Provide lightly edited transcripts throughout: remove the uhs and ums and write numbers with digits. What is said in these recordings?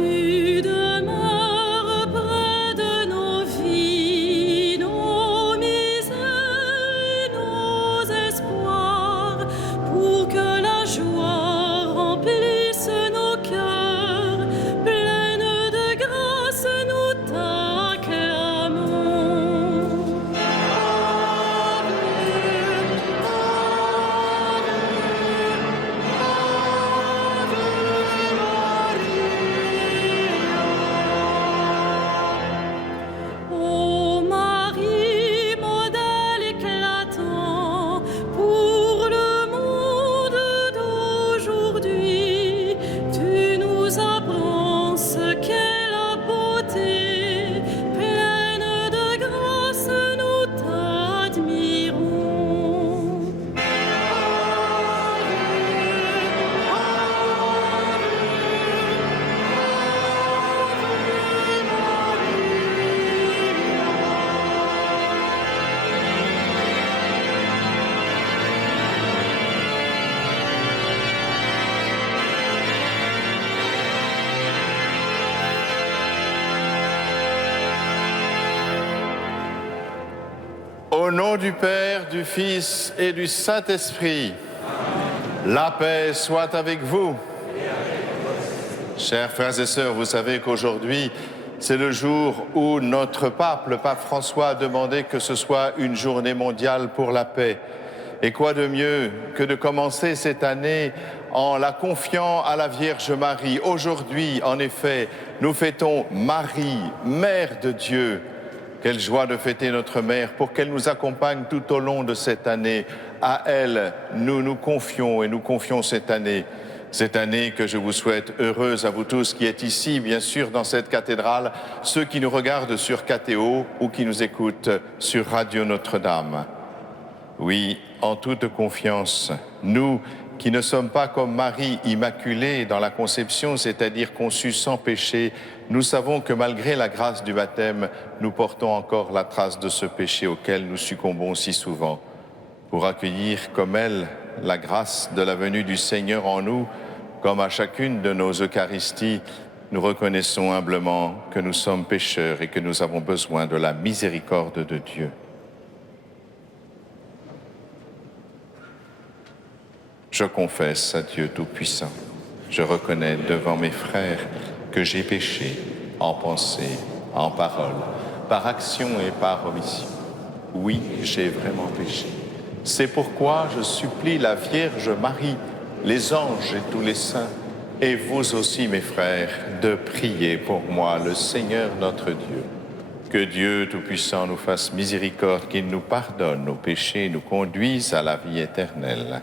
tu demeures près de nos vies, nos misères et nos espoirs, pour que la joie remplisse nos cœurs, pleine de grâce nous t'acclamons. Ô Marie, modèle éclatant pour le monde d'aujourd'hui, tu nous apprends ce qu'est la beauté, pleine de grâce nous t'admirons. Au nom du Père, du Fils et du Saint-Esprit, la paix soit avec vous. Chers frères et sœurs, vous savez qu'aujourd'hui, c'est le jour où notre pape, le pape François, a demandé que ce soit une journée mondiale pour la paix. Et quoi de mieux que de commencer cette année en la confiant à la Vierge Marie. Aujourd'hui, en effet, nous fêtons Marie, Mère de Dieu. Quelle joie de fêter notre Mère pour qu'elle nous accompagne tout au long de cette année. À elle, nous nous confions et nous confions cette année que je vous souhaite heureuse à vous tous qui êtes ici, bien sûr, dans cette cathédrale, ceux qui nous regardent sur KTO ou qui nous écoutent sur Radio Notre-Dame. Oui, en toute confiance, nous qui ne sommes pas comme Marie immaculée dans la conception, c'est-à-dire conçue sans péché, nous savons que malgré la grâce du baptême, nous portons encore la trace de ce péché auquel nous succombons si souvent. Pour accueillir comme elle la grâce de la venue du Seigneur en nous, comme à chacune de nos Eucharisties, nous reconnaissons humblement que nous sommes pécheurs et que nous avons besoin de la miséricorde de Dieu. Je confesse à Dieu Tout-Puissant, je reconnais devant mes frères que j'ai péché en pensée, en parole, par action et par omission. Oui, j'ai vraiment péché. C'est pourquoi je supplie la Vierge Marie, les anges et tous les saints, et vous aussi, mes frères, de prier pour moi le Seigneur notre Dieu. Que Dieu Tout-Puissant nous fasse miséricorde, qu'il nous pardonne nos péchés et nous conduise à la vie éternelle.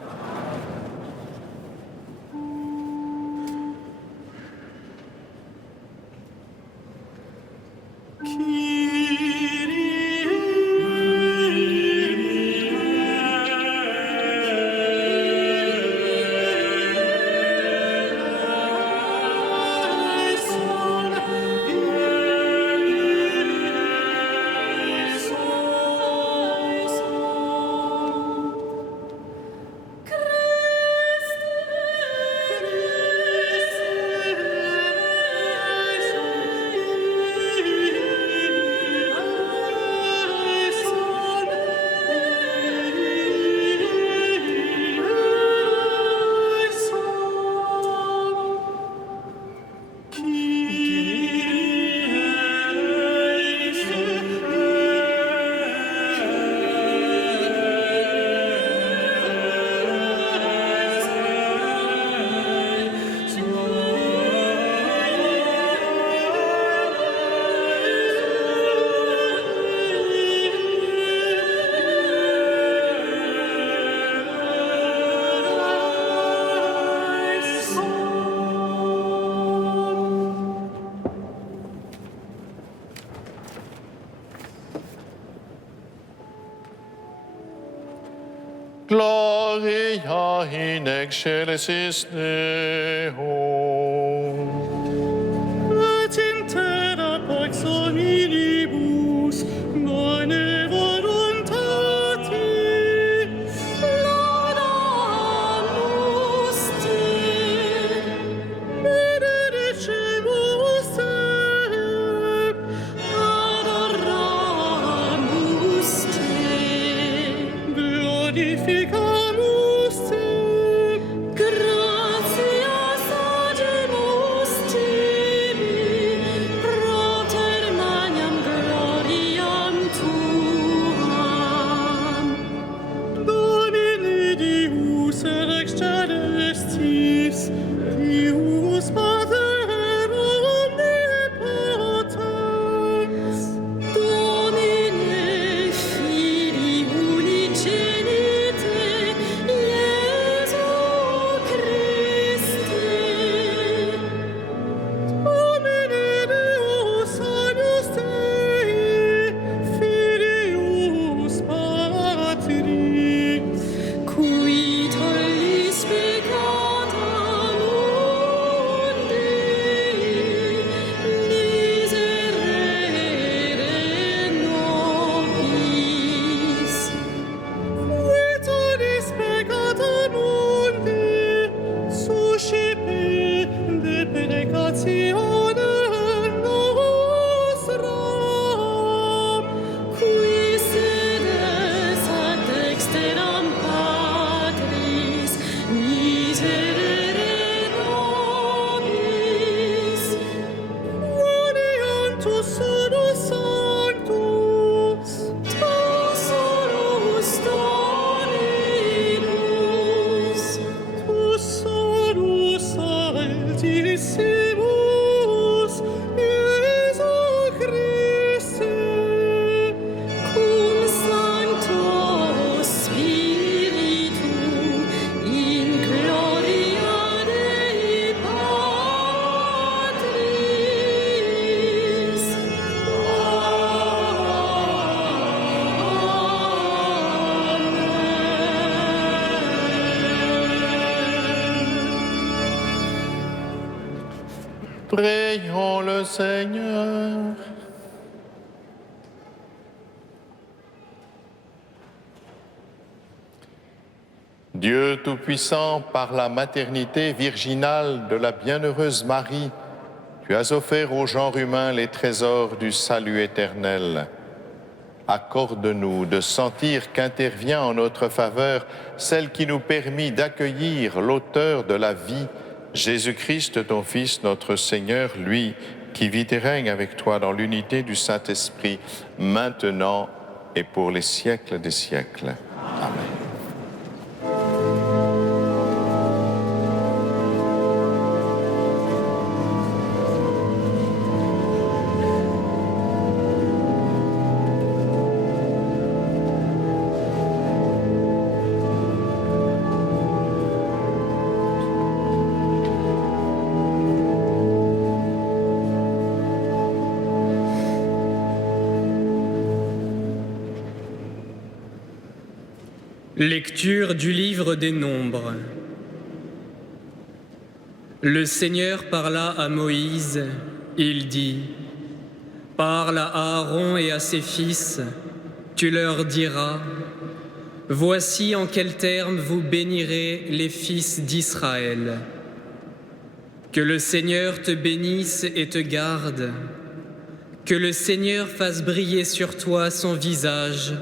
Gloria in excelsis Deo. Et in terra pax hominibus, bone voluntatis, laudamus te, benedicebus Prions le Seigneur. Dieu Tout-Puissant, par la maternité virginale de la bienheureuse Marie, tu as offert au genre humain les trésors du salut éternel. Accorde-nous de sentir qu'intervient en notre faveur celle qui nous permit d'accueillir l'auteur de la vie, Jésus-Christ, ton Fils, notre Seigneur, lui qui vit et règne avec toi dans l'unité du Saint-Esprit, maintenant et pour les siècles des siècles. Amen. Lecture du livre des Nombres. Le Seigneur parla à Moïse, il dit : « Parle à Aaron et à ses fils, tu leur diras : Voici en quels termes vous bénirez les fils d'Israël. Que le Seigneur te bénisse et te garde, que le Seigneur fasse briller sur toi son visage,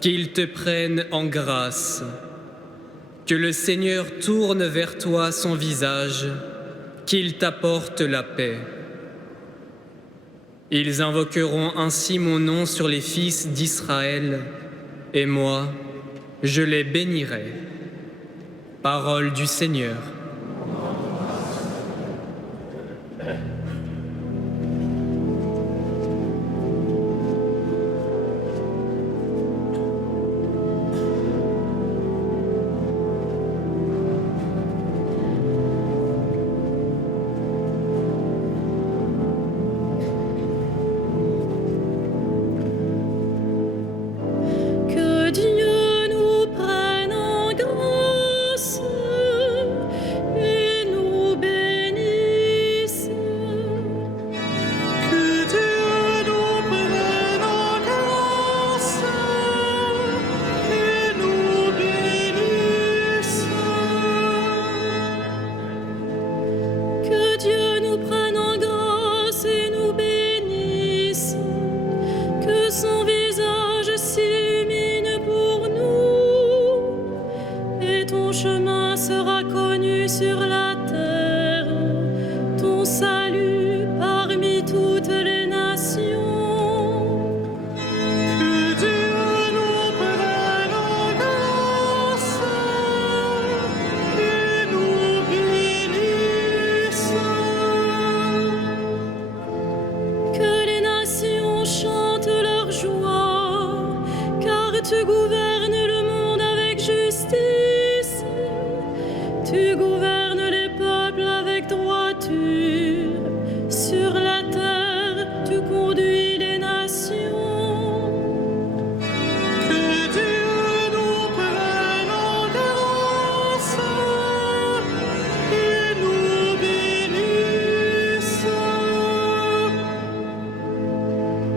qu'il te prenne en grâce. Que le Seigneur tourne vers toi son visage, qu'il t'apporte la paix. Ils invoqueront ainsi mon nom sur les fils d'Israël, et moi, je les bénirai. Parole du Seigneur.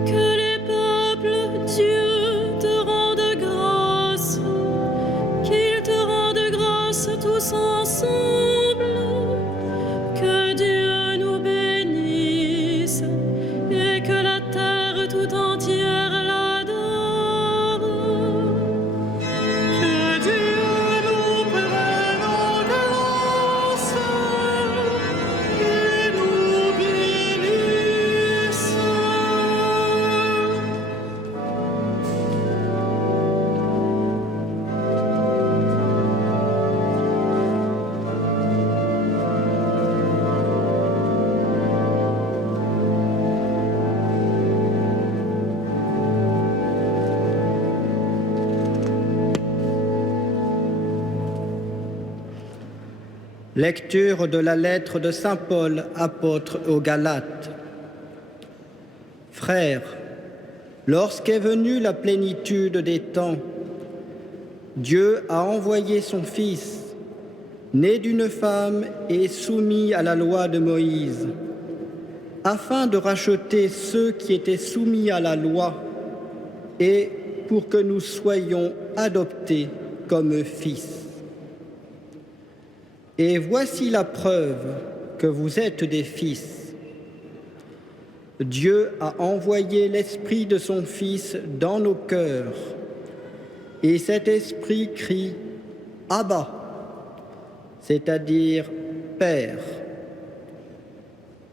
Que les peuples, Dieu, te rendent grâce. Lecture de la lettre de saint Paul, apôtre aux Galates. Frères, lorsqu'est venue la plénitude des temps, Dieu a envoyé son Fils, né d'une femme et soumis à la loi de Moïse, afin de racheter ceux qui étaient soumis à la loi et pour que nous soyons adoptés comme fils. Et voici la preuve que vous êtes des fils. Dieu a envoyé l'Esprit de son Fils dans nos cœurs, et cet Esprit crie « Abba », c'est-à-dire « Père ».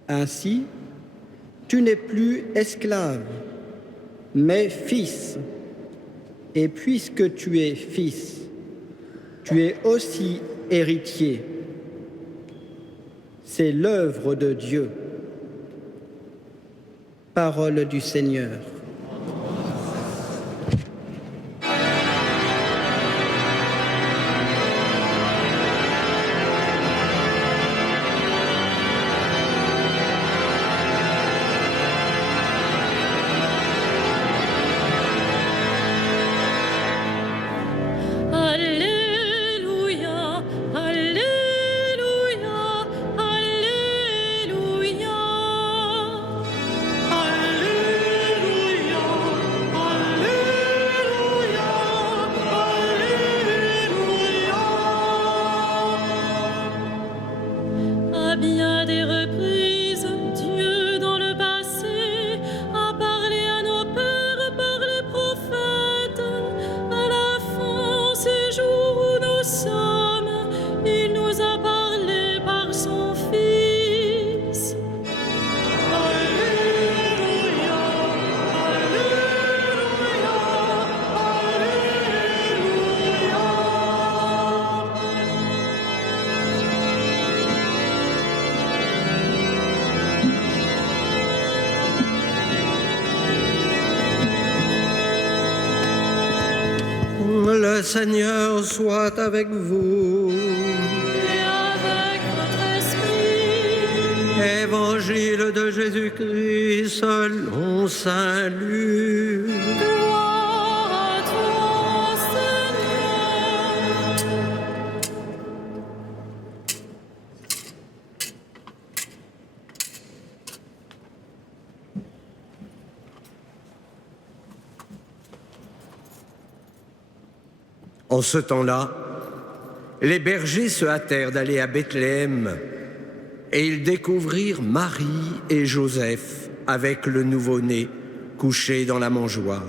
Ainsi, tu n'es plus esclave, mais fils. Et puisque tu es fils, tu es aussi héritier. C'est l'œuvre de Dieu. Parole du Seigneur. Alléluia, Alléluia, Alléluia. Alléluia, Alléluia, Alléluia. À bien des reprises, Dieu dans le passé a parlé à nos pères par les prophètes. À la fin, ces jours où nous sommes, il nous a parlé par son Fils. Alléluia, Alléluia, Le Seigneur soit avec vous. et avec votre esprit. Évangile de Jésus-Christ selon saint Luc. Gloire à toi, Seigneur. En ce temps-là, les bergers se hâtèrent d'aller à Bethléem et ils découvrirent Marie et Joseph avec le nouveau-né couché dans la mangeoire.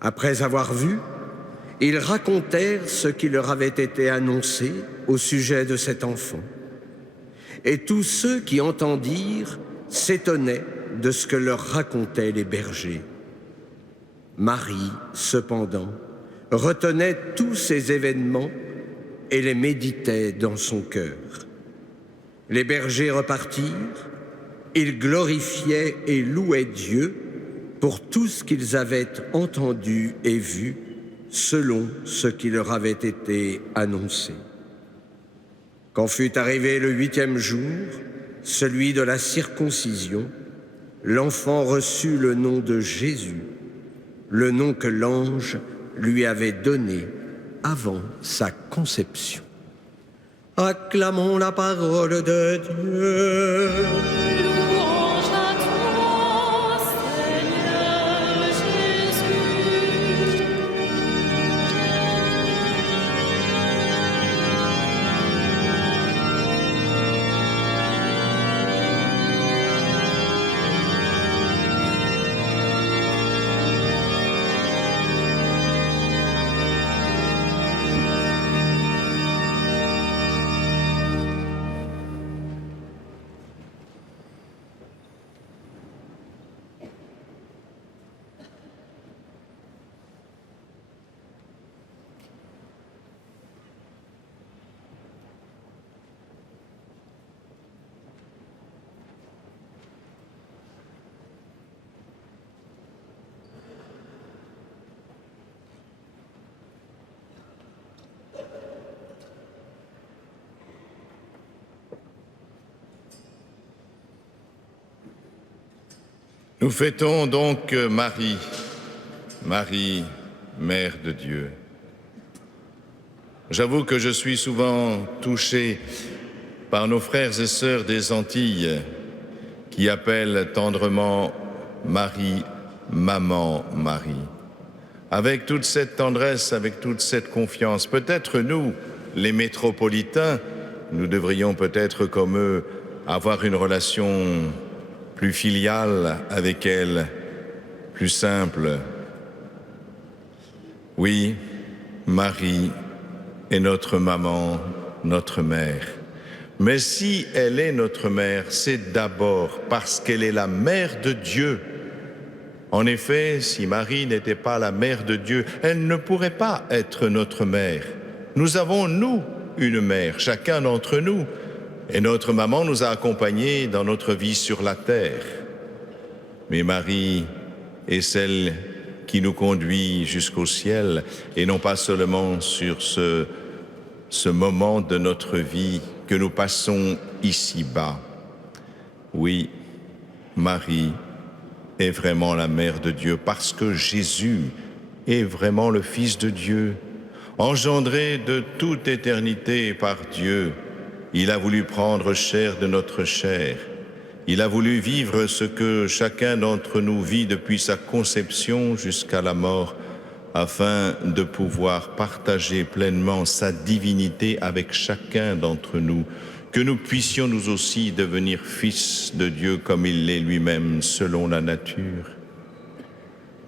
Après avoir vu, ils racontèrent ce qui leur avait été annoncé au sujet de cet enfant. Et tous ceux qui entendirent s'étonnaient de ce que leur racontaient les bergers. Marie, cependant, retenait tous ces événements et les méditait dans son cœur. Les bergers repartirent, ils glorifiaient et louaient Dieu pour tout ce qu'ils avaient entendu et vu, selon ce qui leur avait été annoncé. Quand fut arrivé le 8e jour, celui de la circoncision, l'enfant reçut le nom de Jésus, le nom que l'ange lui avait donné avant sa conception. Acclamons la parole de Dieu. Louange à toi, Seigneur Jésus. Nous fêtons donc Marie, Marie, Mère de Dieu. J'avoue que je suis souvent touché par nos frères et sœurs des Antilles qui appellent tendrement Marie, Maman Marie. Avec toute cette tendresse, avec toute cette confiance, peut-être nous, les métropolitains, nous devrions peut-être comme eux avoir une relation plus filiale avec elle, plus simple. Oui, Marie est notre maman, notre mère. Mais si elle est notre mère, c'est d'abord parce qu'elle est la mère de Dieu. En effet, si Marie n'était pas la mère de Dieu, elle ne pourrait pas être notre mère. Nous avons, nous, une mère, chacun d'entre nous. Et notre maman nous a accompagnés dans notre vie sur la terre. Mais Marie est celle qui nous conduit jusqu'au ciel, et non pas seulement sur ce moment de notre vie que nous passons ici-bas. Oui, Marie est vraiment la mère de Dieu, parce que Jésus est vraiment le Fils de Dieu, engendré de toute éternité par Dieu. Il a voulu prendre chair de notre chair. Il a voulu vivre ce que chacun d'entre nous vit depuis sa conception jusqu'à la mort, afin de pouvoir partager pleinement sa divinité avec chacun d'entre nous, que nous puissions nous aussi devenir fils de Dieu comme il l'est lui-même selon la nature.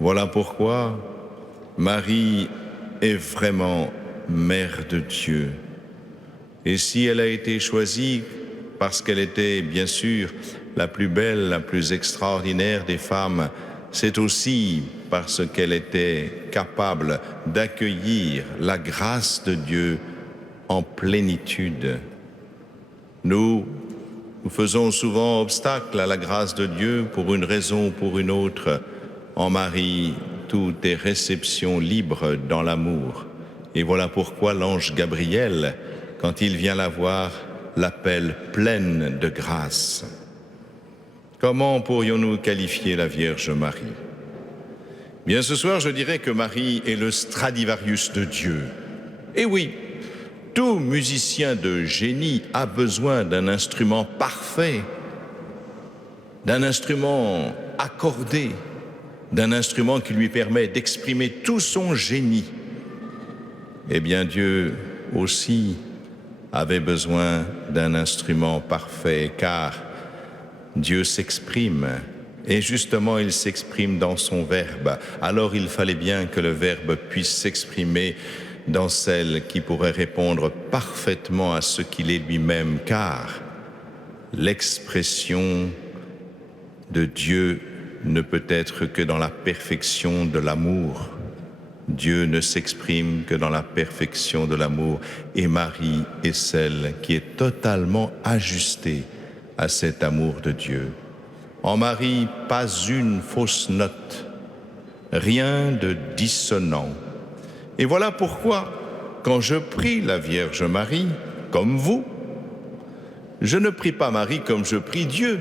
Voilà pourquoi Marie est vraiment mère de Dieu. Et si elle a été choisie parce qu'elle était bien sûr la plus belle, la plus extraordinaire des femmes, c'est aussi parce qu'elle était capable d'accueillir la grâce de Dieu en plénitude. Nous faisons souvent obstacle à la grâce de Dieu pour une raison ou pour une autre. En Marie, tout est réception libre dans l'amour. Et voilà pourquoi l'ange Gabriel, quand il vient la voir, l'appelle pleine de grâce. Comment pourrions-nous qualifier la Vierge Marie? Bien, ce soir, je dirais que Marie est le Stradivarius de Dieu. Et oui, tout musicien de génie a besoin d'un instrument parfait, d'un instrument accordé, d'un instrument qui lui permet d'exprimer tout son génie. Eh bien, Dieu aussi avait besoin d'un instrument parfait, car Dieu s'exprime, et justement il s'exprime dans son Verbe. Alors il fallait bien que le Verbe puisse s'exprimer dans celle qui pourrait répondre parfaitement à ce qu'il est lui-même, car l'expression de Dieu ne peut être que dans la perfection de l'amour. Dieu ne s'exprime que dans la perfection de l'amour, et Marie est celle qui est totalement ajustée à cet amour de Dieu. En Marie, pas une fausse note, rien de dissonant. Et voilà pourquoi, quand je prie la Vierge Marie, comme vous, je ne prie pas Marie comme je prie Dieu,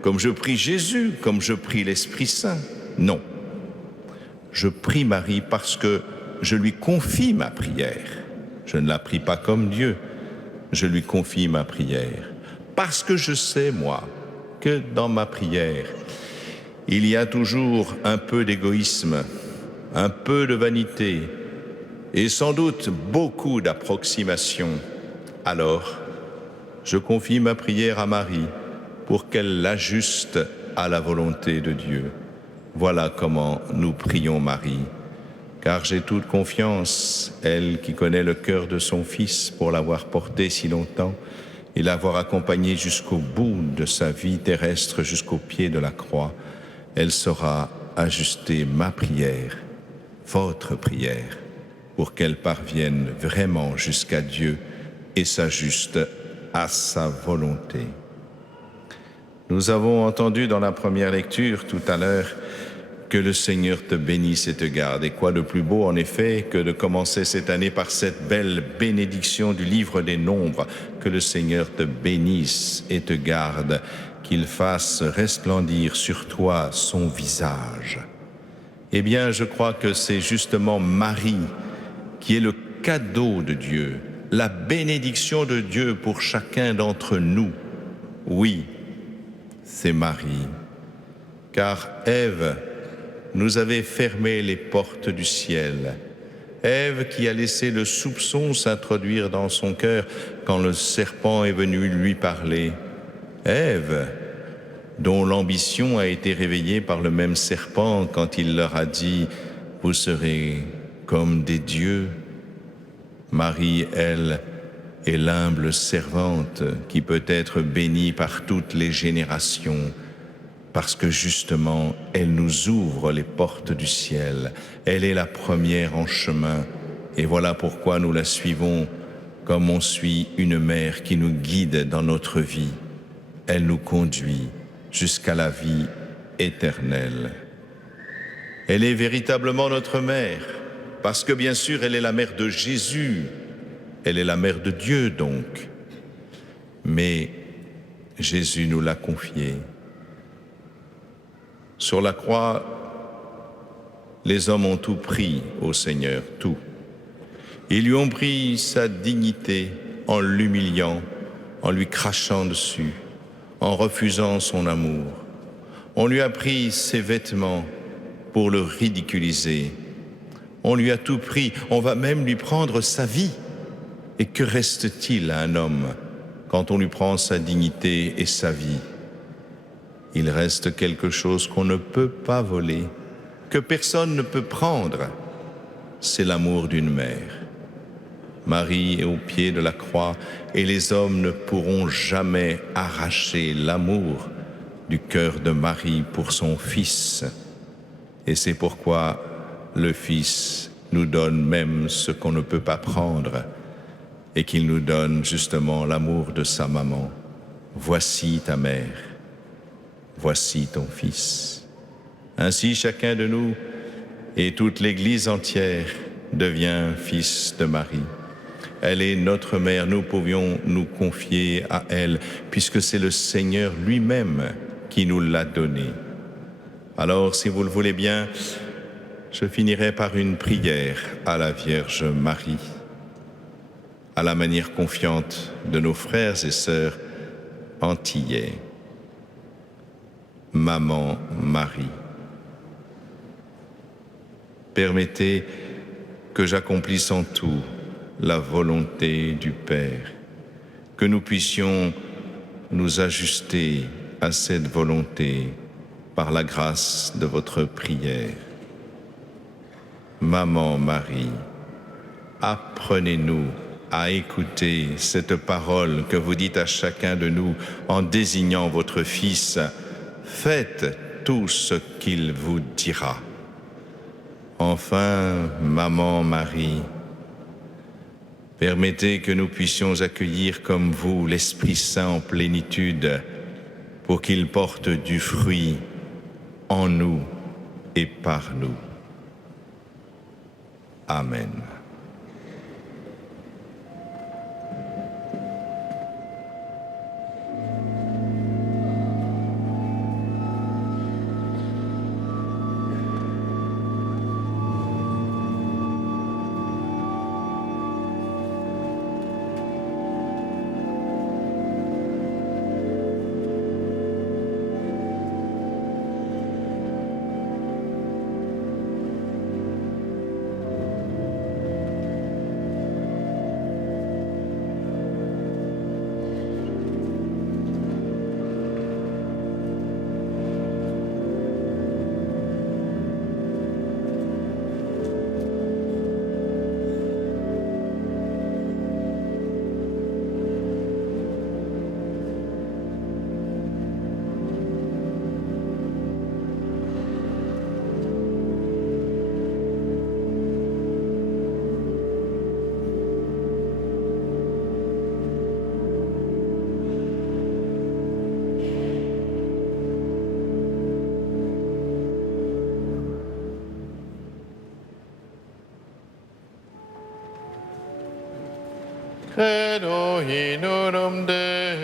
comme je prie Jésus, comme je prie l'Esprit Saint. Non. Je prie Marie parce que je lui confie ma prière. Je ne la prie pas comme Dieu, je lui confie ma prière. Parce que je sais, moi, que dans ma prière, il y a toujours un peu d'égoïsme, un peu de vanité et sans doute beaucoup d'approximation. Alors, je confie ma prière à Marie pour qu'elle l'ajuste à la volonté de Dieu. Voilà comment nous prions Marie, car j'ai toute confiance, elle qui connaît le cœur de son Fils pour l'avoir porté si longtemps et l'avoir accompagné jusqu'au bout de sa vie terrestre, jusqu'au pied de la croix. Elle saura ajuster ma prière, votre prière, pour qu'elle parvienne vraiment jusqu'à Dieu et s'ajuste à sa volonté. Nous avons entendu dans la première lecture tout à l'heure que le Seigneur te bénisse et te garde. Et quoi de plus beau en effet que de commencer cette année par cette belle bénédiction du livre des Nombres. Que le Seigneur te bénisse et te garde, qu'il fasse resplendir sur toi son visage. Eh bien, je crois que c'est justement Marie qui est le cadeau de Dieu, la bénédiction de Dieu pour chacun d'entre nous. Oui, c'est Marie, car Ève nous avait fermé les portes du ciel. Ève qui a laissé le soupçon s'introduire dans son cœur quand le serpent est venu lui parler. Ève, dont l'ambition a été réveillée par le même serpent quand il leur a dit « Vous serez comme des dieux ». Marie, elle, est l'humble servante qui peut être bénie par toutes les générations, parce que justement, elle nous ouvre les portes du ciel. Elle est la première en chemin, et voilà pourquoi nous la suivons comme on suit une mère qui nous guide dans notre vie. Elle nous conduit jusqu'à la vie éternelle. Elle est véritablement notre mère, parce que bien sûr, elle est la mère de Jésus, elle est la mère de Dieu donc. Mais Jésus nous l'a confiée. Sur la croix, les hommes ont tout pris au Seigneur, tout. Ils lui ont pris sa dignité en l'humiliant, en lui crachant dessus, en refusant son amour. On lui a pris ses vêtements pour le ridiculiser. On lui a tout pris, on va même lui prendre sa vie. Et que reste-t-il à un homme quand on lui prend sa dignité et sa vie? Il reste quelque chose qu'on ne peut pas voler, que personne ne peut prendre. C'est l'amour d'une mère. Marie est au pied de la croix et les hommes ne pourront jamais arracher l'amour du cœur de Marie pour son Fils. Et c'est pourquoi le Fils nous donne même ce qu'on ne peut pas prendre et qu'il nous donne justement l'amour de sa maman. Voici ta mère. Voici ton Fils. Ainsi, chacun de nous et toute l'Église entière devient fils de Marie. Elle est notre mère, nous pouvions nous confier à elle, puisque c'est le Seigneur lui-même qui nous l'a donnée. Alors, si vous le voulez bien, je finirai par une prière à la Vierge Marie, à la manière confiante de nos frères et sœurs antillais. Maman Marie, permettez que j'accomplisse en tout la volonté du Père, que nous puissions nous ajuster à cette volonté par la grâce de votre prière. Maman Marie, apprenez-nous à écouter cette parole que vous dites à chacun de nous en désignant votre Fils. Faites tout ce qu'il vous dira. Enfin, Maman Marie, permettez que nous puissions accueillir comme vous l'Esprit Saint en plénitude pour qu'il porte du fruit en nous et par nous. Amen. Credo in unum Deum.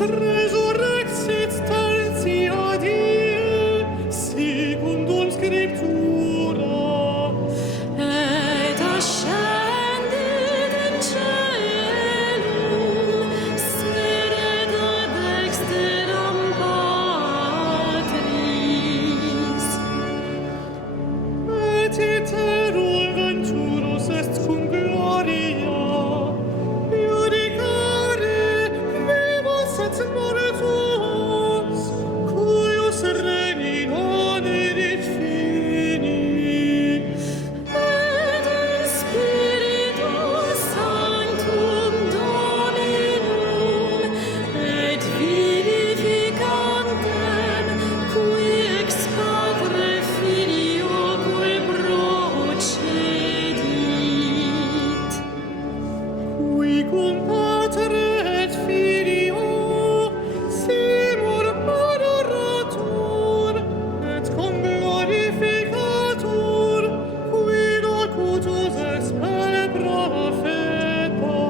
et resurrexit tertia die, secundum scriptura, et ascendit in caelum, sed ad dexteram Patris. Et iterum venturus est cum gloria, iudicare vivos et mortuos, cuius regni non erit fini. Et in Spiritu Sanctum Dominum, et vivificantem, qui ex Patre Filioque procedit. Qui cum Patre et Filio simul adoratur, et cum glorificatur, qui locutus est per profeta.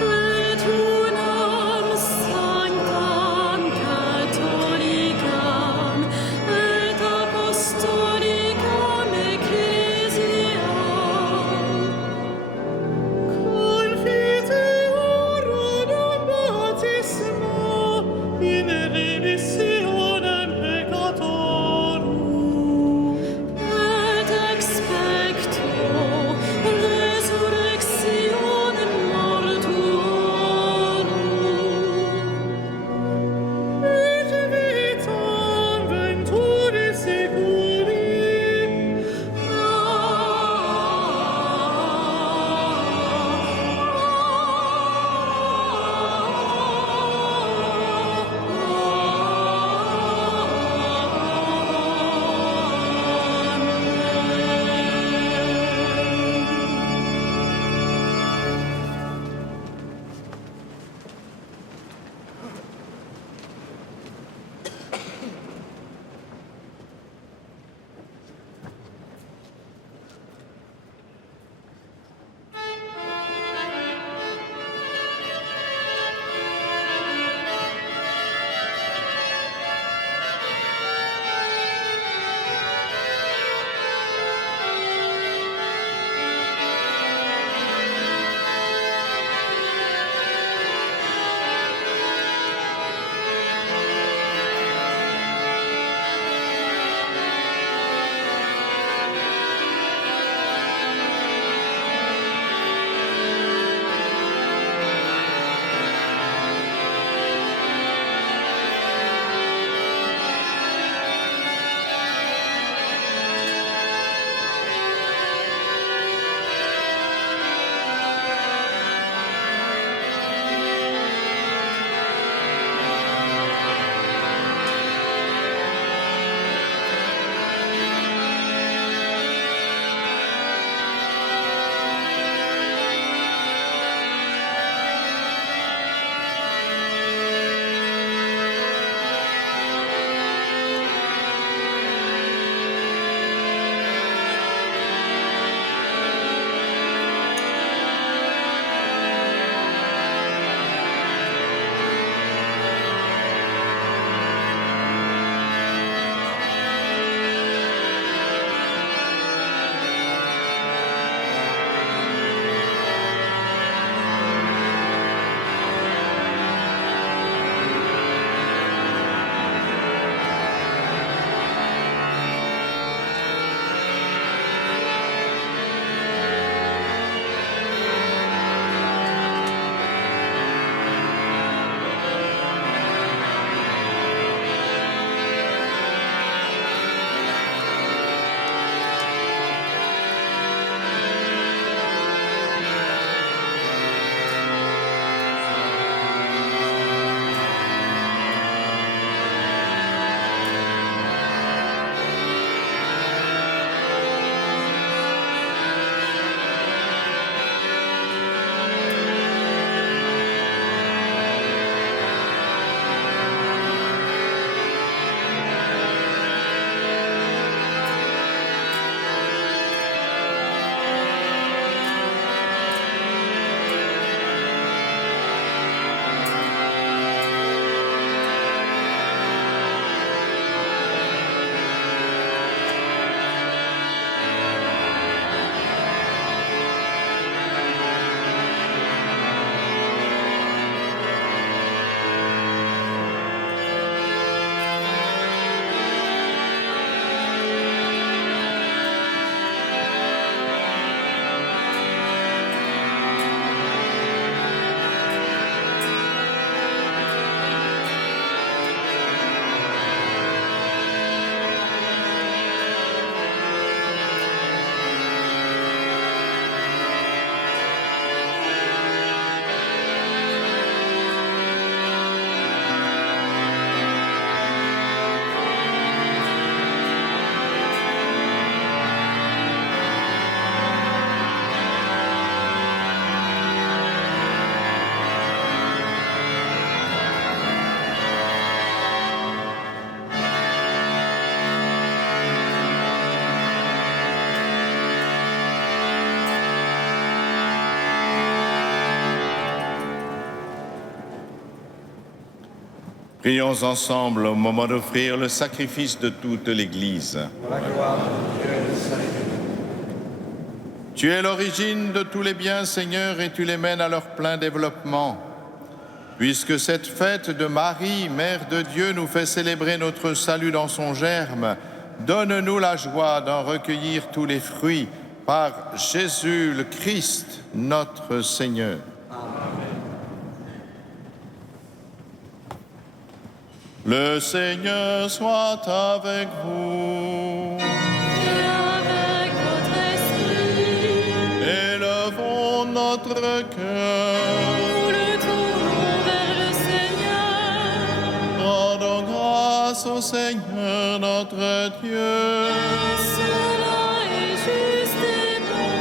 Et unam sanctam catholicam et apostolicam ecclesiam confiteor Prions ensemble au moment d'offrir le sacrifice de toute l'Église. Tu es l'origine de tous les biens, Seigneur, et tu les mènes à leur plein développement. Puisque cette fête de Marie, Mère de Dieu, nous fait célébrer notre salut dans son germe, donne-nous la joie d'en recueillir tous les fruits par Jésus le Christ, notre Seigneur. Le Seigneur soit avec vous. Et avec votre esprit, Élevons notre cœur. nous le tournons vers le Seigneur. Rendons grâce au Seigneur notre Dieu. Cela est juste et bon.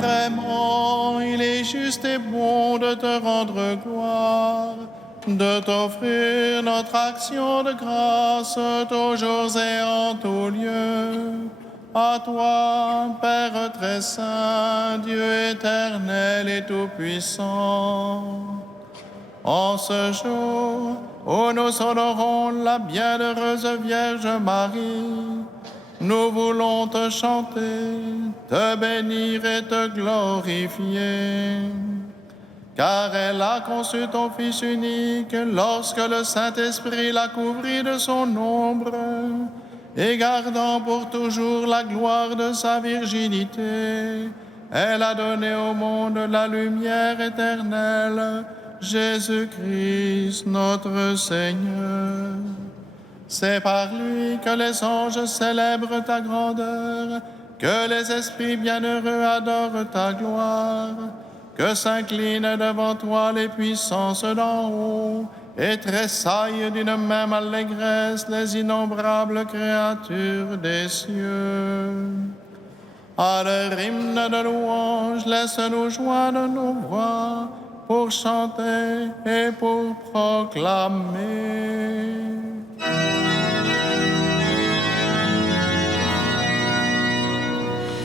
Vraiment, il est juste et bon de te rendre gloire, de t'offrir notre action de grâce toujours et en tout lieu. À toi, Père très saint, Dieu éternel et tout-puissant. En ce jour où nous honorons la bienheureuse Vierge Marie, nous voulons te chanter, te bénir et te glorifier. Car elle a conçu ton Fils unique lorsque le Saint-Esprit l'a couvri de son ombre, et gardant pour toujours la gloire de sa virginité, elle a donné au monde la lumière éternelle, Jésus-Christ notre Seigneur. C'est par lui que les anges célèbrent ta grandeur, que les esprits bienheureux adorent ta gloire, que s'inclinent devant toi les puissances d'en haut et tressaillent d'une même allégresse les innombrables créatures des cieux. À leur hymne de louange, laisse-nous joindre nos voix pour chanter et pour proclamer.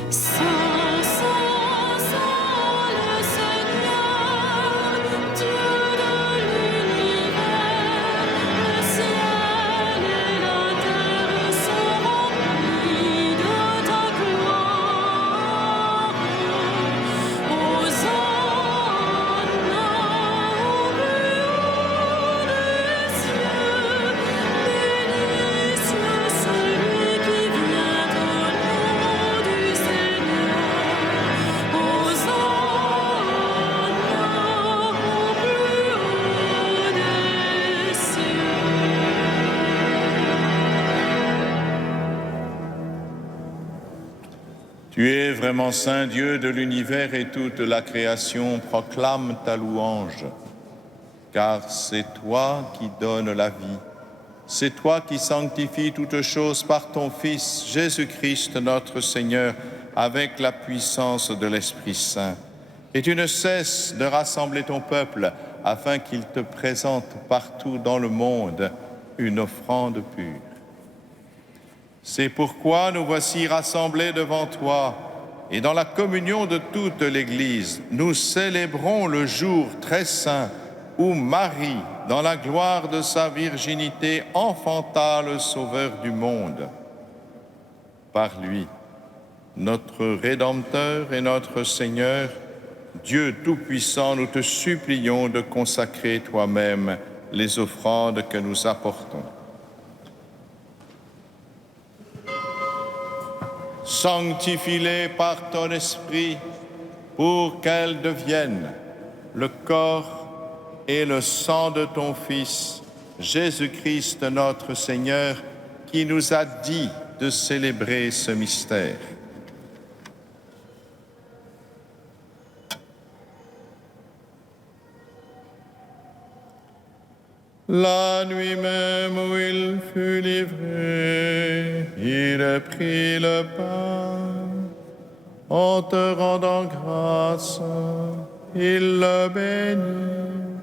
Saint, Saint, Saint, le Seigneur, Dieu de l'univers, le ciel et la terre sont remplis de ta gloire. Hosanna au plus haut des cieux, béni soit celui qui vient au nom du Seigneur. Hosanna au plus haut des cieux. Tu es vraiment saint Dieu de l'univers et toute la création proclame ta louange. Car c'est toi qui donnes la vie. C'est toi qui sanctifies toutes choses par ton Fils, Jésus-Christ notre Seigneur, avec la puissance de l'Esprit Saint. Et tu ne cesses de rassembler ton peuple afin qu'il te présente partout dans le monde une offrande pure. C'est pourquoi nous voici rassemblés devant toi et dans la communion de toute l'Église, nous célébrons le jour très saint où Marie, dans la gloire de sa virginité, enfanta le Sauveur du monde. Par lui, notre Rédempteur et notre Seigneur, Dieu Tout-Puissant, nous te supplions de consacrer toi-même les offrandes que nous apportons. Sanctifie-les par ton esprit pour qu'elles deviennent le corps et le sang de ton Fils, Jésus-Christ notre Seigneur, qui nous a dit de célébrer ce mystère. La nuit même où il fut livré, il prit le pain. En te rendant grâce, il le bénit,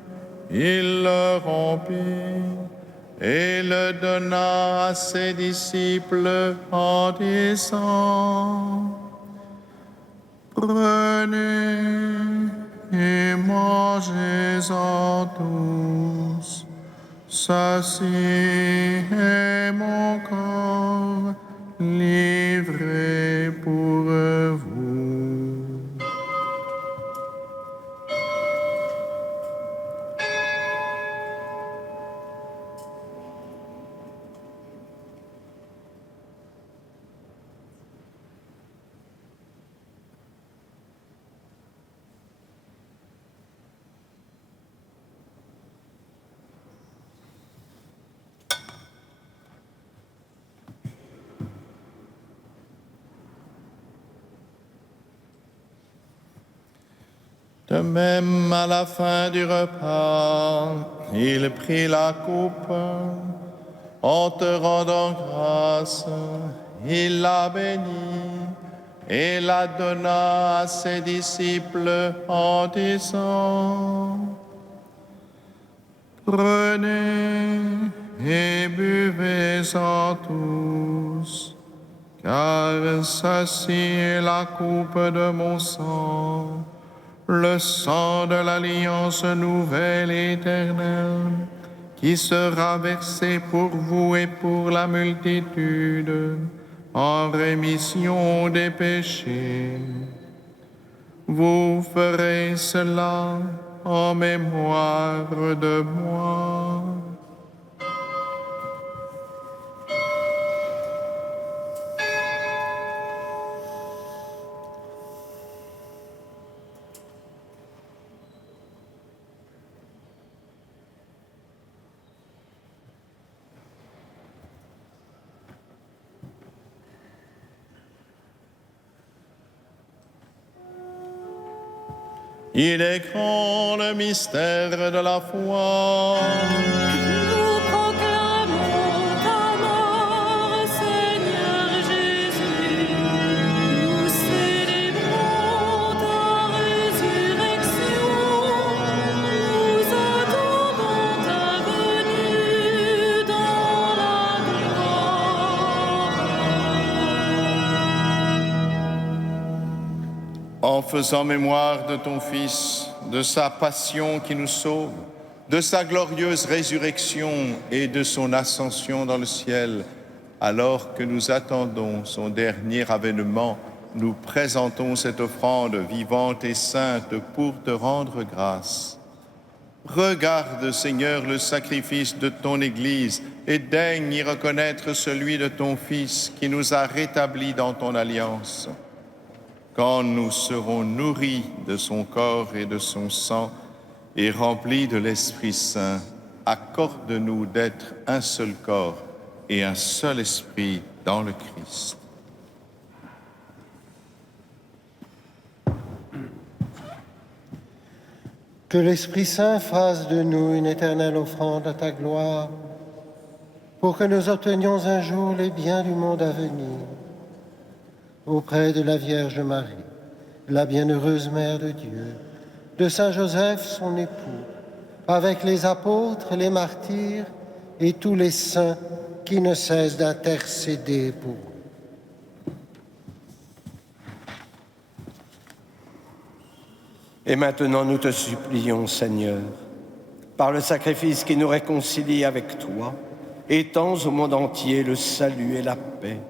il le rompit et le donna à ses disciples en disant: Prenez et mangez-en tous. Ceci est mon corps livré pour vous. De même, à la fin du repas, il prit la coupe. En te rendant grâce, il la bénit et la donna à ses disciples en disant: Prenez et buvez-en tous, car ceci est la coupe de mon sang, le sang de l'alliance nouvelle et éternelle, qui sera versé pour vous et pour la multitude en rémission des péchés. Vous ferez cela en mémoire de moi. Il est grand le mystère de la foi. Nous proclamons ta mort, Seigneur Jésus. Nous célébrons ta résurrection. Nous attendons ta venue dans la gloire. En faisant mémoire de ton Fils, de sa passion qui nous sauve, de sa glorieuse résurrection et de son ascension dans le ciel, alors que nous attendons son dernier avènement, nous présentons cette offrande vivante et sainte pour te rendre grâce. Regarde, Seigneur, le sacrifice de ton Église et daigne y reconnaître celui de ton Fils qui nous a rétablis dans ton alliance. Quand nous serons nourris de son corps et de son sang et remplis de l'Esprit Saint, accorde-nous d'être un seul corps et un seul esprit dans le Christ. Que l'Esprit Saint fasse de nous une éternelle offrande à ta gloire, pour que nous obtenions un jour les biens du monde à venir. Auprès de la Vierge Marie, la bienheureuse Mère de Dieu, de Saint Joseph, son époux, avec les apôtres, les martyrs et tous les saints qui ne cessent d'intercéder pour nous. Et maintenant, nous te supplions, Seigneur, par le sacrifice qui nous réconcilie avec toi, étends au monde entier le salut et la paix.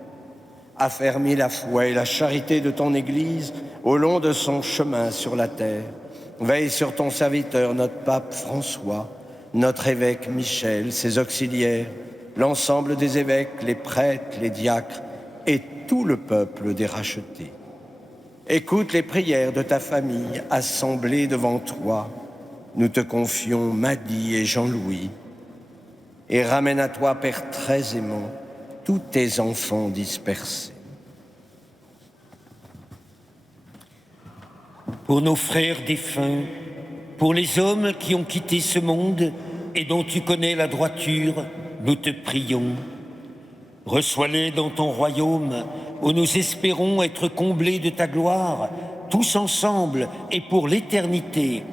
Affermis la foi et la charité de ton Église au long de son chemin sur la terre. Veille sur ton serviteur, notre pape François, notre évêque Michel, ses auxiliaires, l'ensemble des évêques, les prêtres, les diacres et tout le peuple des rachetés. Écoute les prières de ta famille assemblée devant toi. Nous te confions Maddy et Jean-Louis. Et ramène à toi, Père très aimant, tous tes enfants dispersés. Pour nos frères défunts, pour les hommes qui ont quitté ce monde et dont tu connais la droiture, nous te prions. Reçois-les dans ton royaume où nous espérons être comblés de ta gloire, tous ensemble et pour l'éternité,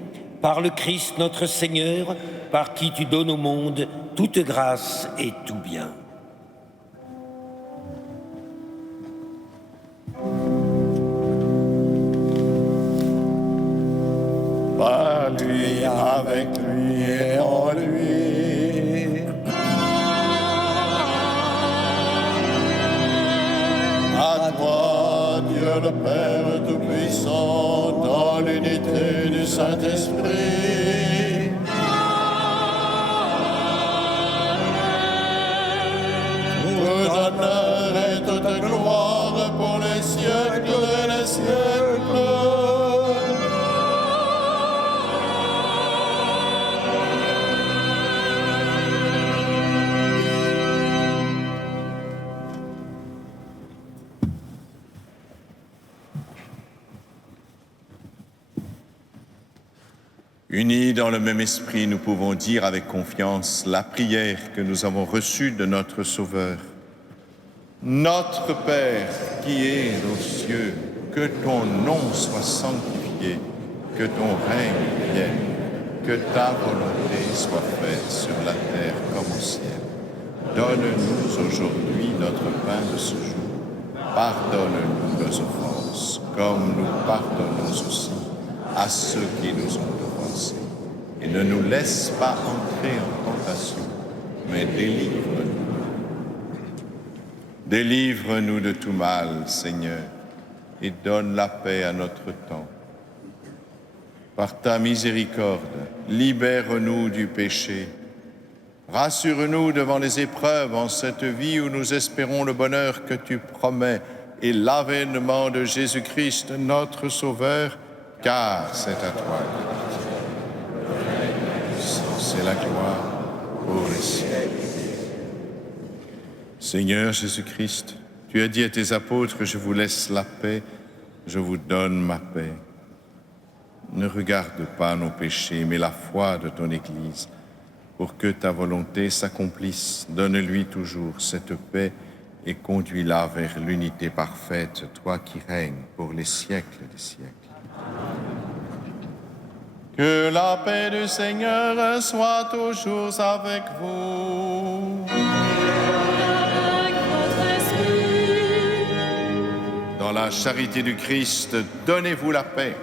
par le Christ notre Seigneur, par qui tu donnes au monde toute grâce et tout bien. Par lui, avec lui et en lui, le Père Tout-Puissant, dans l'unité du Saint-Esprit. Tout honneur et toute gloire pour les siècles et les siècles. Unis dans le même esprit, nous pouvons dire avec confiance la prière que nous avons reçue de notre Sauveur. Notre Père qui es aux cieux, que ton nom soit sanctifié, que ton règne vienne, que ta volonté soit faite sur la terre comme au ciel. Donne-nous aujourd'hui notre pain de ce jour. Pardonne-nous nos offenses, comme nous pardonnons aussi à ceux qui nous ont offensés. Et ne nous laisse pas entrer en tentation, mais délivre-nous. Délivre-nous de tout mal, Seigneur, et donne la paix à notre temps. Par ta miséricorde, libère-nous du péché. Rassure-nous devant les épreuves en cette vie où nous espérons le bonheur que tu promets et l'avènement de Jésus-Christ, notre Sauveur, car c'est à toi c'est la gloire pour les siècles. Seigneur Jésus-Christ, tu as dit à tes apôtres, je vous laisse la paix, je vous donne ma paix. Ne regarde pas nos péchés, mais la foi de ton Église, pour que ta volonté s'accomplisse. Donne-lui toujours cette paix et conduis-la vers l'unité parfaite, toi qui règnes pour les siècles des siècles. Que la paix du Seigneur soit toujours avec vous. Avec votre esprit. Dans la charité du Christ, donnez-vous la paix.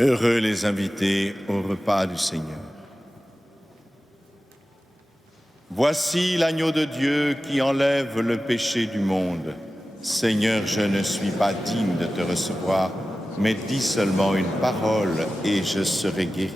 Heureux les invités au repas du Seigneur. Voici l'agneau de Dieu qui enlève le péché du monde. Seigneur, je ne suis pas digne de te recevoir, mais dis seulement une parole et je serai guéri.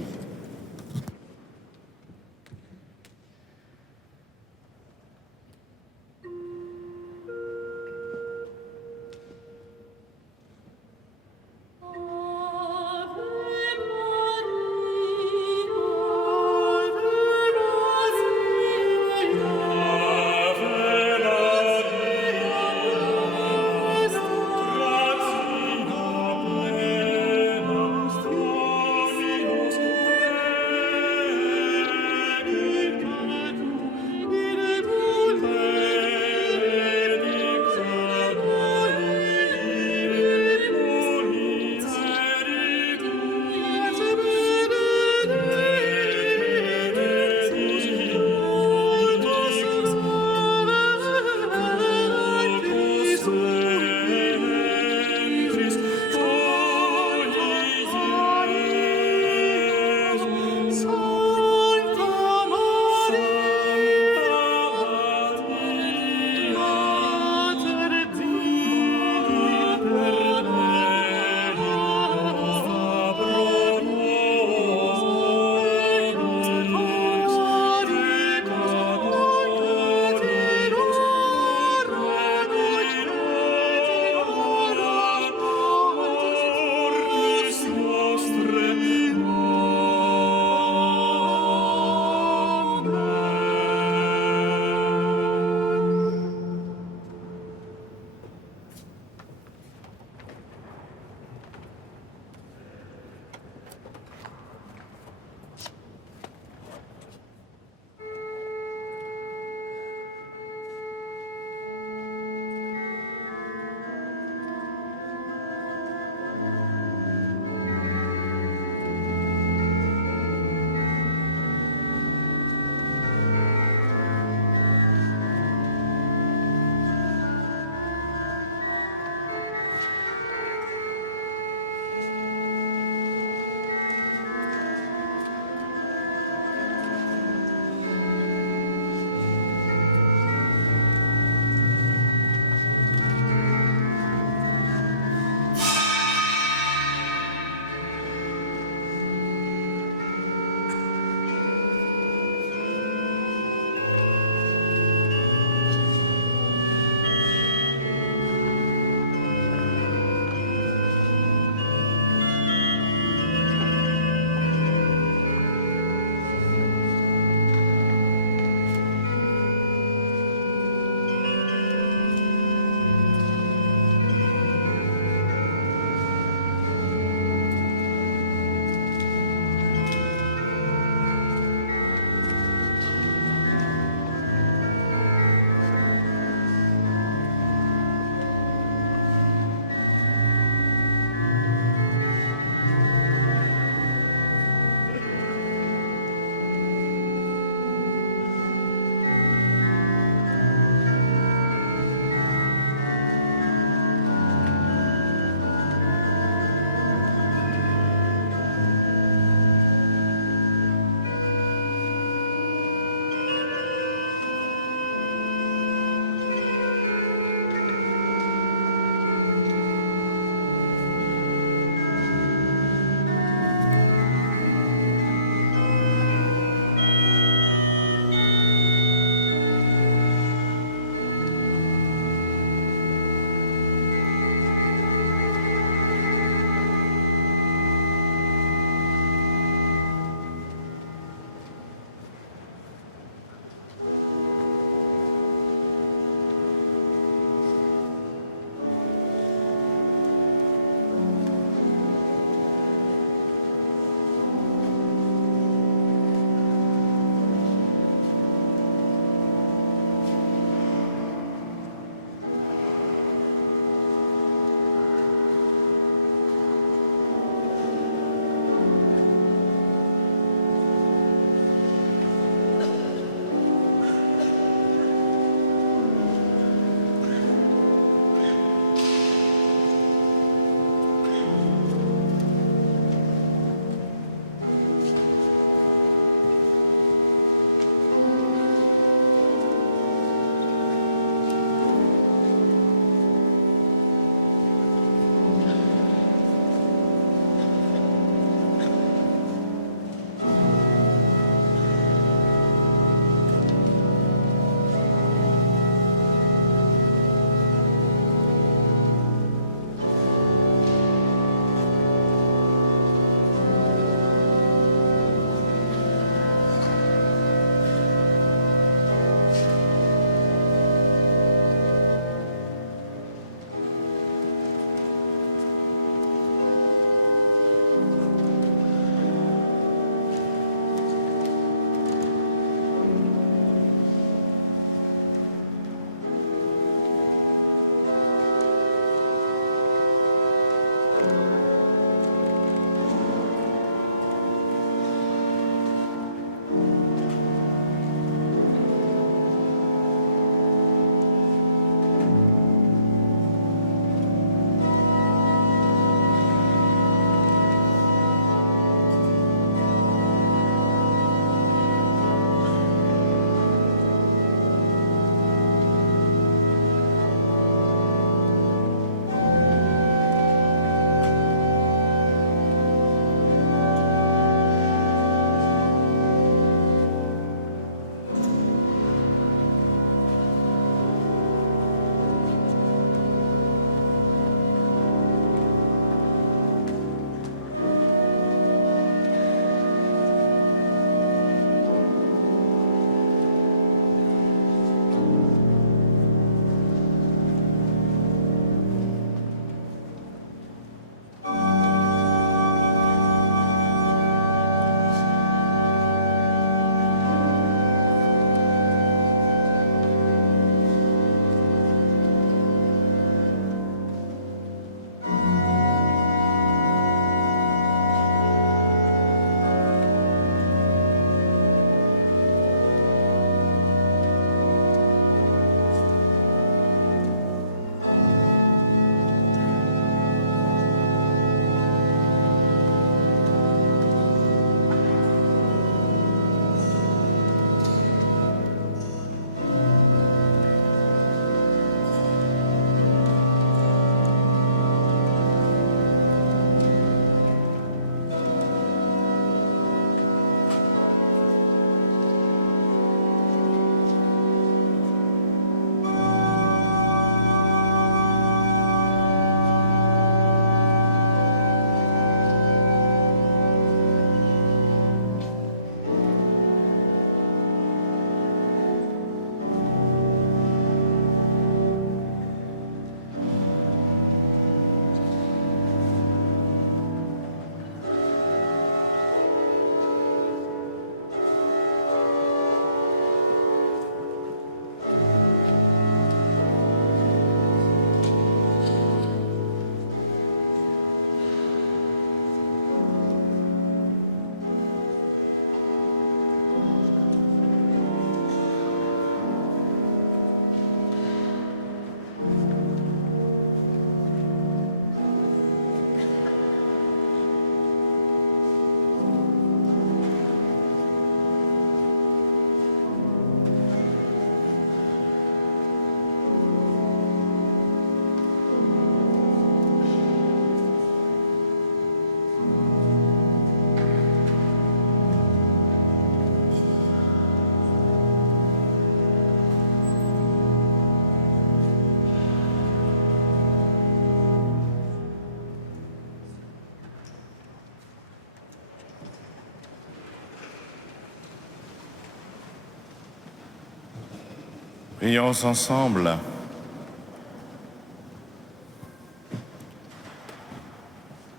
Prions ensemble.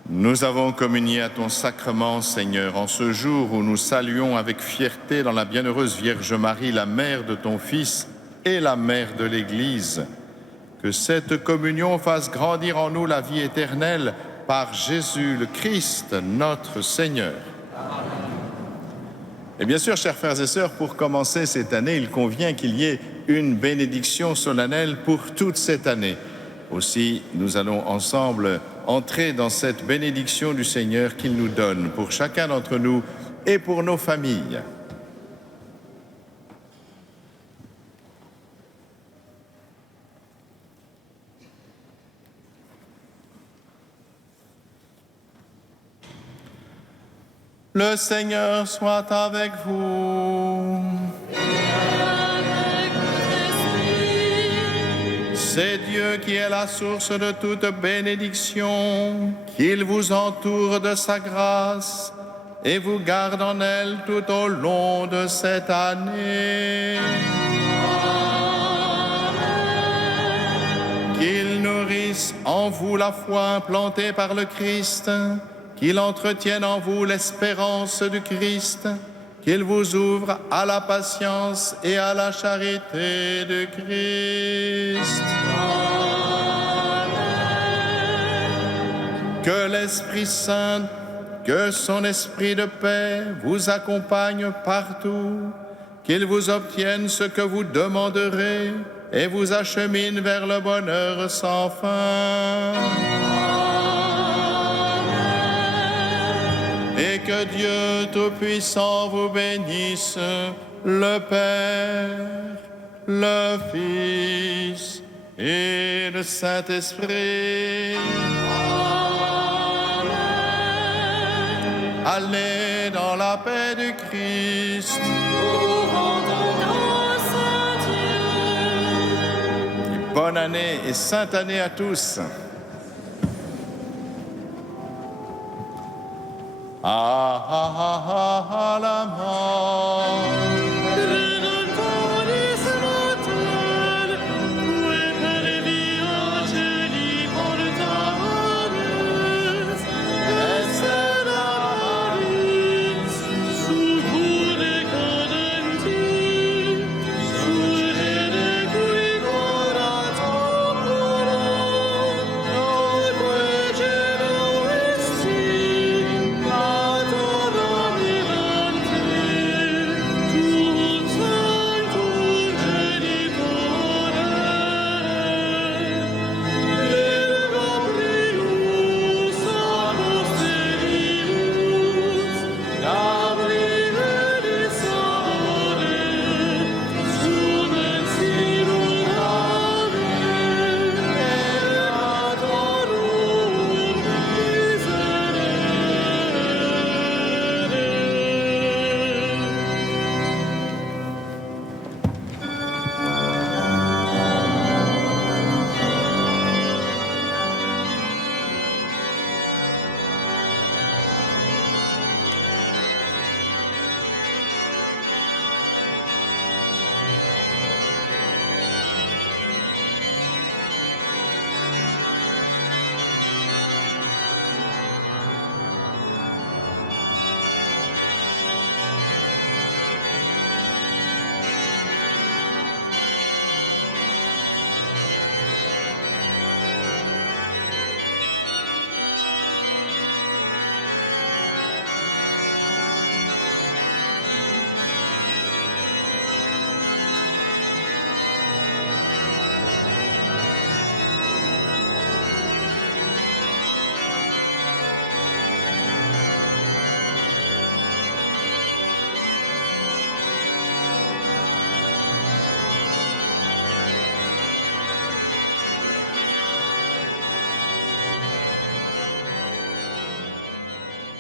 Nous avons communié à ton sacrement, Seigneur, en ce jour où nous saluons avec fierté dans la bienheureuse Vierge Marie, la mère de ton Fils et la mère de l'Église. Que cette communion fasse grandir en nous la vie éternelle par Jésus le Christ, notre Seigneur. Et bien sûr, chers frères et sœurs, pour commencer cette année, il convient qu'il y ait une bénédiction solennelle pour toute cette année. Aussi, nous allons ensemble entrer dans cette bénédiction du Seigneur qu'il nous donne pour chacun d'entre nous et pour nos familles. Le Seigneur soit avec vous. C'est Dieu qui est la source de toute bénédiction, qu'il vous entoure de sa grâce et vous garde en elle tout au long de cette année. Qu'il nourrisse en vous la foi implantée par le Christ, qu'il entretienne en vous l'espérance du Christ, qu'il vous ouvre à la patience et à la charité du Christ. Que l'Esprit Saint, que son esprit de paix vous accompagne partout, qu'il vous obtienne ce que vous demanderez et vous achemine vers le bonheur sans fin. Et que Dieu Tout-Puissant vous bénisse, le Père, le Fils et le Saint-Esprit. Allez dans la paix du Christ. Nous rendons grâce à Dieu. Bonne année et sainte année à tous. Ah, ah, ah, ah, ah, la mort.